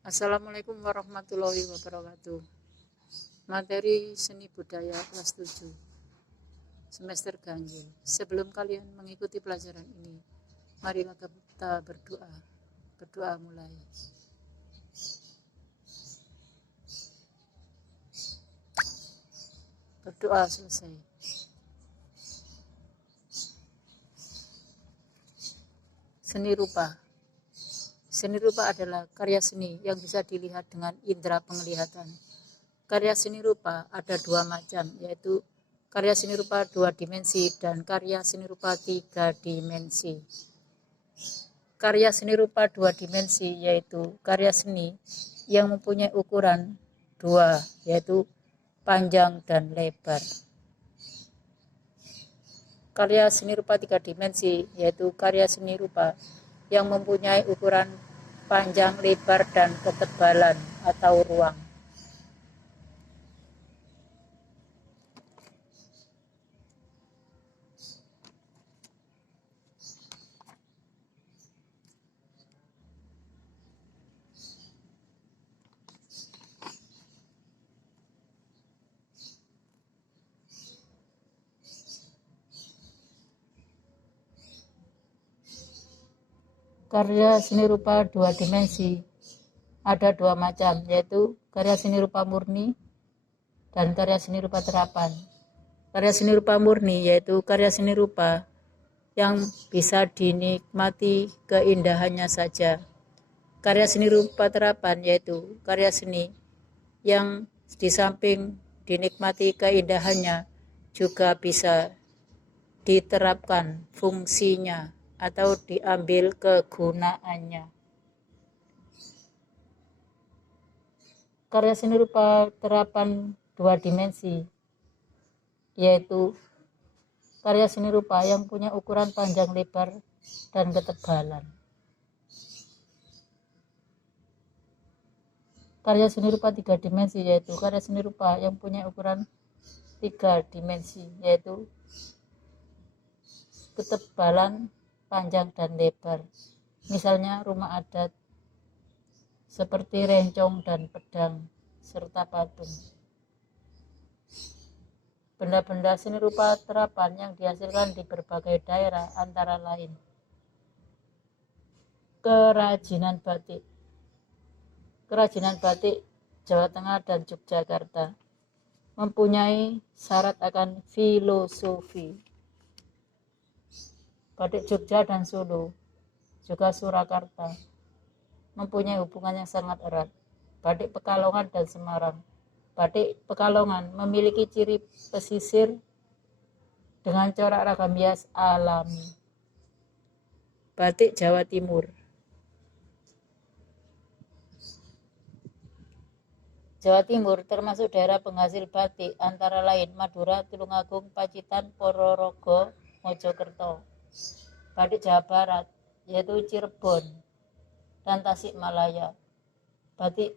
Assalamualaikum warahmatullahi wabarakatuh. Materi seni budaya kelas 7 semester ganjil. Sebelum kalian mengikuti pelajaran ini, marilah kita berdoa. Berdoa mulai. Berdoa selesai. Seni rupa. Seni rupa adalah karya seni yang bisa dilihat dengan indera penglihatan. Karya seni rupa ada dua macam, yaitu karya seni rupa 2 dimensi dan karya seni rupa 3 dimensi. Karya seni rupa 2 dimensi yaitu karya seni yang mempunyai ukuran 2, yaitu panjang dan lebar. Karya seni rupa 3 dimensi yaitu karya seni rupa yang mempunyai ukuran panjang, lebar, dan ketebalan atau ruang. Karya seni rupa 2 dimensi ada 2 macam, yaitu karya seni rupa murni dan karya seni rupa terapan. Karya seni rupa murni yaitu karya seni rupa yang bisa dinikmati keindahannya saja. Karya seni rupa terapan yaitu karya seni yang di samping dinikmati keindahannya juga bisa diterapkan fungsinya atau diambil kegunaannya. Karya seni rupa terapan 2 dimensi yaitu karya seni rupa yang punya ukuran panjang, lebar, dan ketebalan. Karya seni rupa 3 dimensi yaitu karya seni rupa yang punya ukuran 3 dimensi yaitu ketebalan, panjang, dan lebar. Misalnya rumah adat seperti rencong dan pedang serta patung. Benda-benda seni rupa terapan yang dihasilkan di berbagai daerah antara lain kerajinan batik. Kerajinan batik Jawa Tengah dan Yogyakarta mempunyai syarat akan filosofi. Batik Jogja dan Solo, juga Surakarta, mempunyai hubungan yang sangat erat. Batik Pekalongan dan Semarang. Batik Pekalongan memiliki ciri pesisir dengan corak ragam hias alami. Batik Jawa Timur. Jawa Timur termasuk daerah penghasil batik antara lain Madura, Tulungagung, Pacitan, Ponorogo, Mojokerto. Batik Jawa Barat yaitu Cirebon dan Tasikmalaya. Batik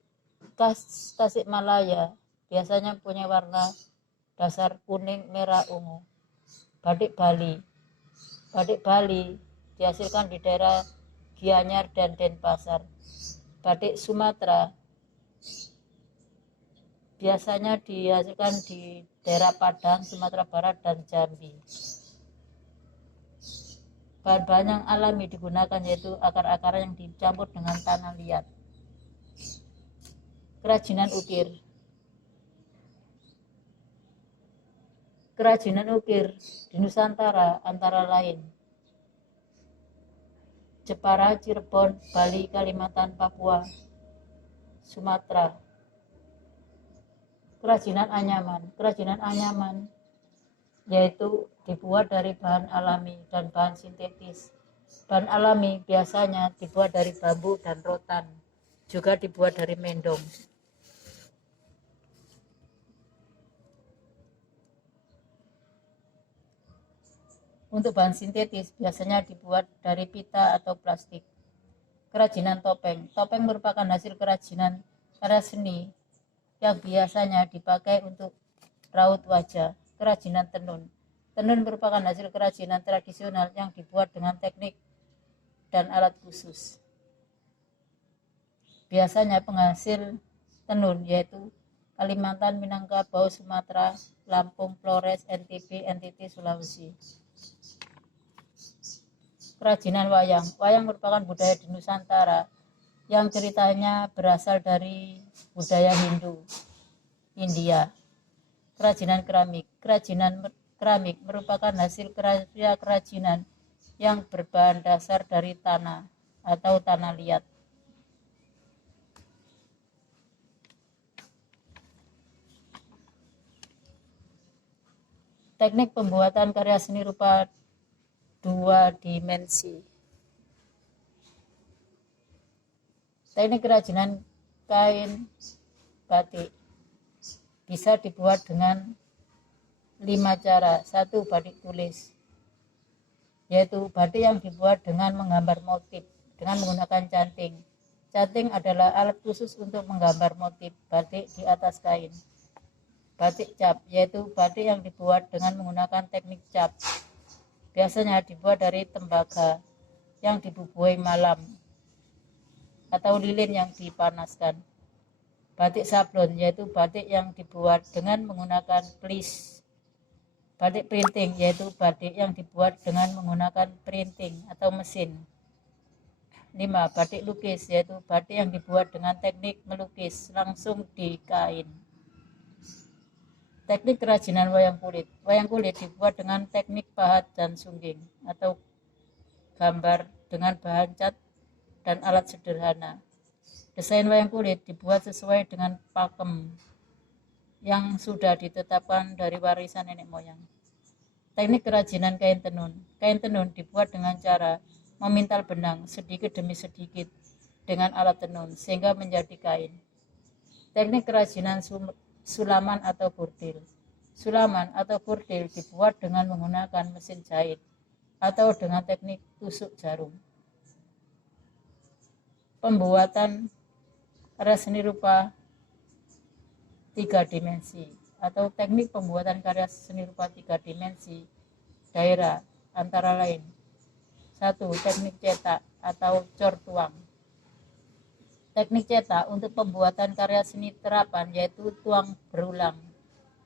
khas Tasikmalaya biasanya punya warna dasar kuning, merah, ungu. Batik Bali. Batik Bali dihasilkan di daerah Gianyar dan Denpasar. Batik Sumatera biasanya dihasilkan di daerah Padang, Sumatera Barat, dan Jambi. Bahan-bahan yang alami digunakan yaitu akar-akar yang dicampur dengan tanah liat. Kerajinan ukir. Kerajinan ukir di Nusantara antara lain Jepara, Cirebon, Bali, Kalimantan, Papua, Sumatera. Kerajinan anyaman. Kerajinan anyaman yaitu dibuat dari bahan alami dan bahan sintetis. Bahan alami biasanya dibuat dari bambu dan rotan, juga dibuat dari mendong. Untuk bahan sintetis biasanya dibuat dari pita atau plastik. Kerajinan topeng. Topeng merupakan hasil kerajinan karya seni yang biasanya dipakai untuk raut wajah. Kerajinan tenun. Tenun merupakan hasil kerajinan tradisional yang dibuat dengan teknik dan alat khusus. biasanya penghasil tenun yaitu Kalimantan, Minangkabau, Sumatera, Lampung, Flores, NTB, NTT, Sulawesi. Kerajinan wayang. Wayang merupakan budaya di Nusantara yang ceritanya berasal dari budaya Hindu, India. Kerajinan keramik. Kerajinan keramik merupakan hasil karya kerajinan yang berbahan dasar dari tanah atau tanah liat. Teknik pembuatan karya seni rupa 2 dimensi. Teknik kerajinan kain batik bisa dibuat dengan 5 cara. 1. Batik tulis, yaitu batik yang dibuat dengan menggambar motif dengan menggunakan canting. Canting adalah alat khusus untuk menggambar motif batik di atas kain. Batik cap, yaitu batik yang dibuat dengan menggunakan teknik cap. Biasanya dibuat dari tembaga yang dibubuhi malam atau lilin yang dipanaskan. Batik sablon, yaitu batik yang dibuat dengan menggunakan plis. Batik printing, yaitu batik yang dibuat dengan menggunakan printing atau mesin. 5. Batik lukis, yaitu batik yang dibuat dengan teknik melukis langsung di kain. Teknik kerajinan wayang kulit. Wayang kulit dibuat dengan teknik pahat dan sungging atau gambar dengan bahan cat dan alat sederhana. Desain wayang kulit dibuat sesuai dengan pakem yang sudah ditetapkan dari warisan nenek moyang. Teknik kerajinan kain tenun. Kain tenun dibuat dengan cara memintal benang sedikit demi sedikit dengan alat tenun sehingga menjadi kain. Teknik kerajinan sulaman atau burdil. Sulaman atau burdil dibuat dengan menggunakan mesin jahit atau dengan teknik tusuk jarum. Pembuatan karya seni rupa 3 dimensi atau teknik pembuatan karya seni rupa 3 dimensi daerah antara lain. 1. Teknik cetak atau cor tuang. Teknik cetak untuk pembuatan karya seni terapan yaitu tuang berulang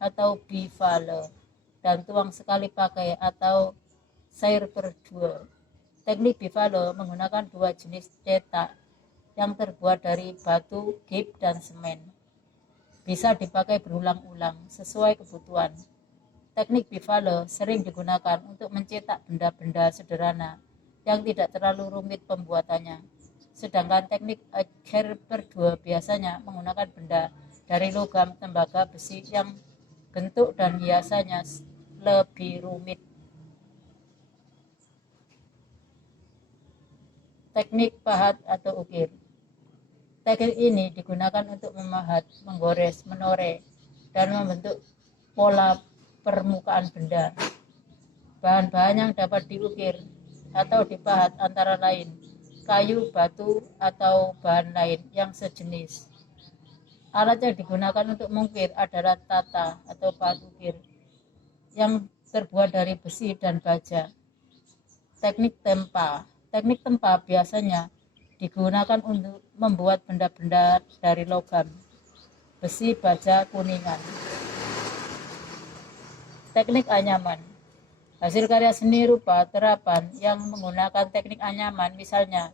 atau bivale dan tuang sekali pakai atau sair berdua. Teknik bivale menggunakan 2 jenis cetak yang terbuat dari batu, gip, dan semen. Bisa dipakai berulang-ulang sesuai kebutuhan. Teknik bivale sering digunakan untuk mencetak benda-benda sederhana yang tidak terlalu rumit pembuatannya. Sedangkan teknik acer berdua biasanya menggunakan benda dari logam, tembaga, besi yang bentuk dan hiasannya lebih rumit. Teknik pahat atau ukir. Teknik ini digunakan untuk memahat, menggores, menore, dan membentuk pola permukaan benda. Bahan-bahan yang dapat diukir atau dipahat antara lain kayu, batu, atau bahan lain yang sejenis. Alat yang digunakan untuk mengukir adalah tata atau pahat ukir yang terbuat dari besi dan baja. Teknik tempa. Teknik tempa biasanya digunakan untuk membuat benda-benda dari logam, besi, baja, kuningan. Teknik anyaman. Hasil karya seni rupa terapan yang menggunakan teknik anyaman misalnya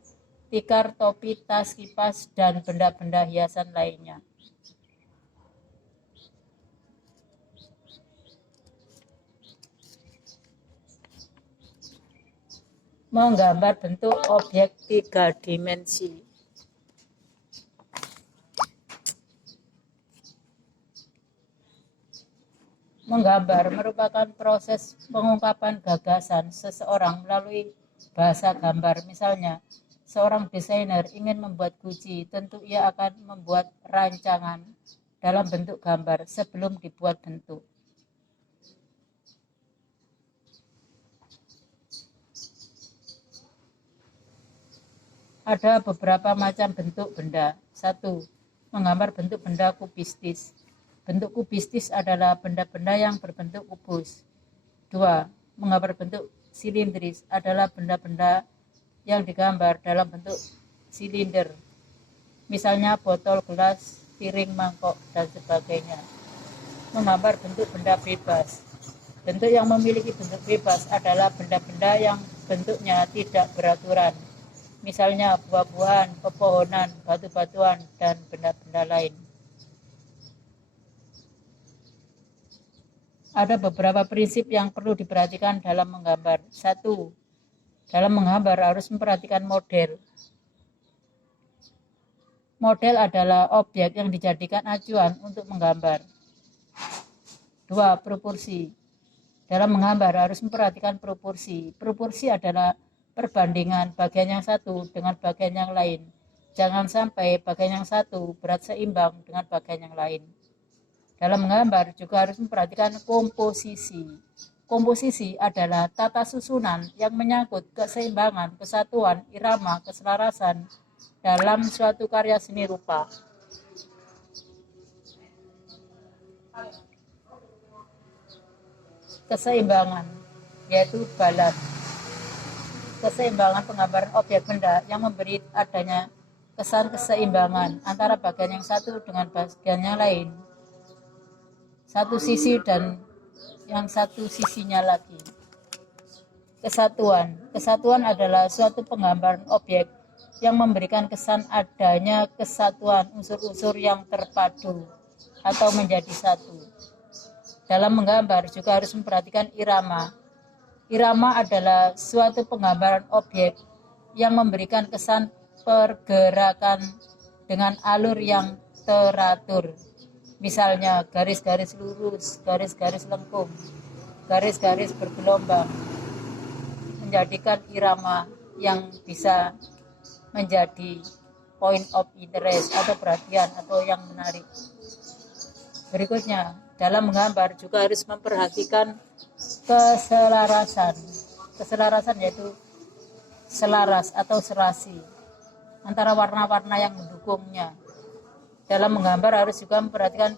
tikar, topi, tas, kipas, dan benda-benda hiasan lainnya. Menggambar bentuk objek 3 dimensi. Menggambar merupakan proses pengungkapan gagasan seseorang melalui bahasa gambar. Misalnya, seorang desainer ingin membuat guci, tentu ia akan membuat rancangan dalam bentuk gambar sebelum dibuat bentuk. Ada beberapa macam bentuk benda. 1. Menggambar bentuk benda kubistis. Bentuk kubistis adalah benda-benda yang berbentuk kubus. 2. Menggambar bentuk silindris adalah benda-benda yang digambar dalam bentuk silinder. misalnya botol, gelas, piring, mangkok, dan sebagainya. Menggambar bentuk benda bebas. Bentuk yang memiliki bentuk bebas adalah benda-benda yang bentuknya tidak beraturan, misalnya buah-buahan, pepohonan, batu-batuan, dan benda-benda lain. Ada beberapa prinsip yang perlu diperhatikan dalam menggambar. 1. Dalam menggambar harus memperhatikan model. Model adalah objek yang dijadikan acuan untuk menggambar. 2. Proporsi. Dalam menggambar harus memperhatikan proporsi. Proporsi adalah perbandingan bagian yang satu dengan bagian yang lain. Jangan sampai bagian yang satu berat seimbang dengan bagian yang lain. Dalam menggambar juga harus memperhatikan komposisi. Komposisi adalah tata susunan yang menyangkut keseimbangan, kesatuan, irama, keselarasan dalam suatu karya seni rupa. Keseimbangan, yaitu balance. Keseimbangan penggambaran objek benda yang memberi adanya kesan keseimbangan antara bagian yang satu dengan bagian yang lain. Satu sisi dan yang satu sisinya lagi. Kesatuan. Kesatuan adalah suatu penggambaran objek yang memberikan kesan adanya kesatuan unsur-unsur yang terpadu atau menjadi satu. Dalam menggambar juga harus memperhatikan irama. Irama adalah suatu penggambaran objek yang memberikan kesan pergerakan dengan alur yang teratur. Misalnya garis-garis lurus, garis-garis lengkung, garis-garis bergelombang, menjadikan irama yang bisa menjadi point of interest atau perhatian atau yang menarik. Berikutnya, dalam menggambar juga harus memperhatikan keselarasan. Keselarasan yaitu selaras atau serasi antara warna-warna yang mendukungnya. Dalam menggambar harus juga memperhatikan